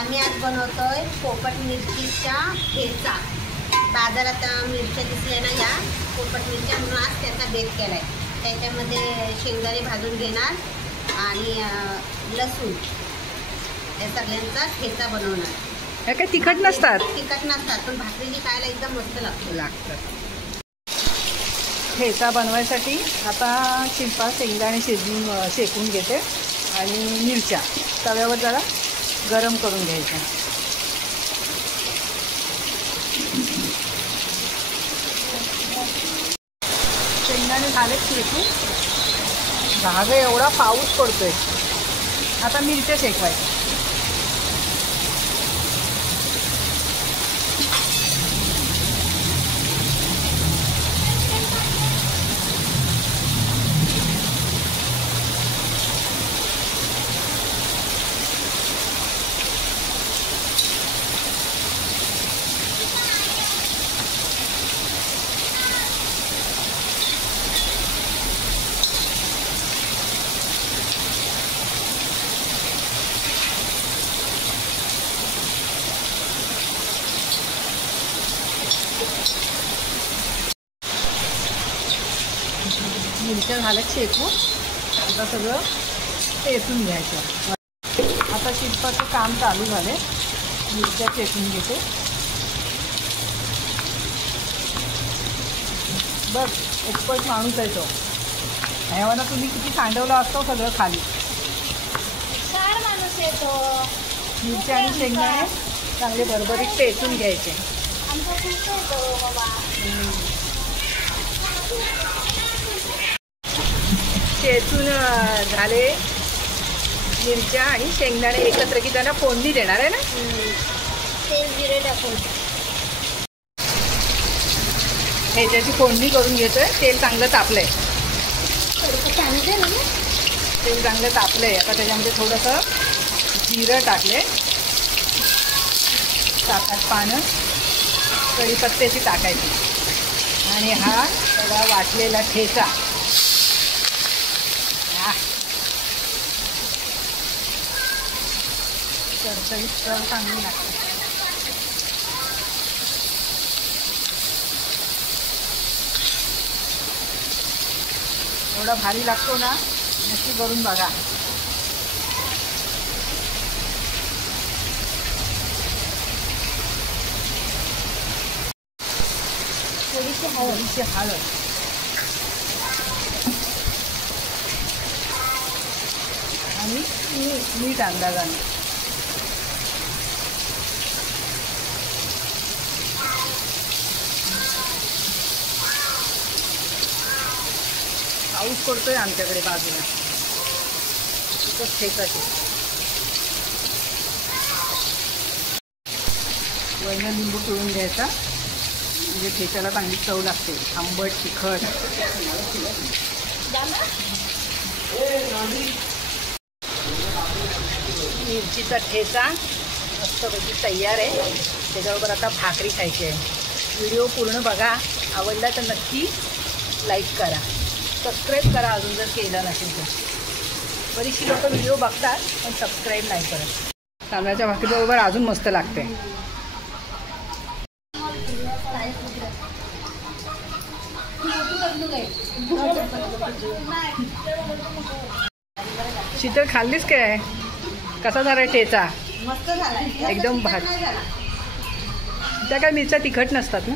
आम्ही आज बनवतोय पोपट मिरचीचा ठेचा। बाजारात मिरच्या दिसल्या ना या पोपट मिरच्या, म्हणून आज त्याचा बेत केला आहे। त्याच्यामध्ये शेंगदाणे भाजून घेणार आणि लसूण या सगळ्यांचा ठेचा बनवणार। हे काय तिखट नसतात? तिखट नसतात, पण भाकरीची खायला एकदम मस्त लागतं। ठेचा बनवायसाठी आता शिल्पा शेंगदाणे शेकून घेते आणि मिरच्या तव्यावर जरा गरम करून घ्यायच्या। शेंगदाणे झाले शेकून, धागे एवढा पाऊस पडतोय। आता मिरच्या शेकवायच्या। मिरच्या झाल्या शेकून, आता सगळं शेकून घ्यायचं। आता शिल्पाचं काम चालू झाले, मिरच्या शेकून घेते। बघ एक्सपर्ट माणूस आहे तो। ह्यावाना तुम्ही किती सांडवलं असतो सगळं खाली। छान माणूस आहे तो। मिरच्या आणि शेंगदाणे चांगले भरभरीत टेचून घ्यायचे। चेचून झाले मिरच्या आणि शेंगदाणे एकत्र की त्यांना फोडणी देणार आहे ना। तेल जिरे टाकून ह्याची फोडणी करून घेतोय। तेल चांगलं तापलंय, तेल चांगलं तापलंय। आता त्याच्यामध्ये थोडंसं जिरं टाकले, 7-8 पानं कढीपत्त्याची टाकायची आणि हा सगळा वाटलेला ठेचा चरचरीत चव चांगली लागते। एवढा भारी लागतो ना, नक्की करून बघा। थोडीशी हळद आणि मीठ अंदाजाने। पाऊस पडतोय आमच्याकडे बाजूला, खूपच ठेचाचे। वरनं लिंबू पिळून घ्यायचा, म्हणजे ठेच्याला चांगली चव लागते, आंबट तिखट। मिरचीचा ठेचा मस्तपैकी तयार आहे। त्याच्याबरोबर आता भाकरी खायची आहे। व्हिडिओ पूर्ण बघा, आवडला तर नक्की लाईक करा, सबस्क्राईब करा अजून जर केलं नसेल तर। बरीचशी लोक व्हिडिओ बघतात पण सबस्क्राईब नाही करत। तांदळाच्या भाकरीबरोबर अजून मस्त लागते। शीतल खाल्लीस काय? कसा झाला ठेचा? मस्त झाला, एकदम भारी। त्या काय मिरच्या तिखट नसतात ना?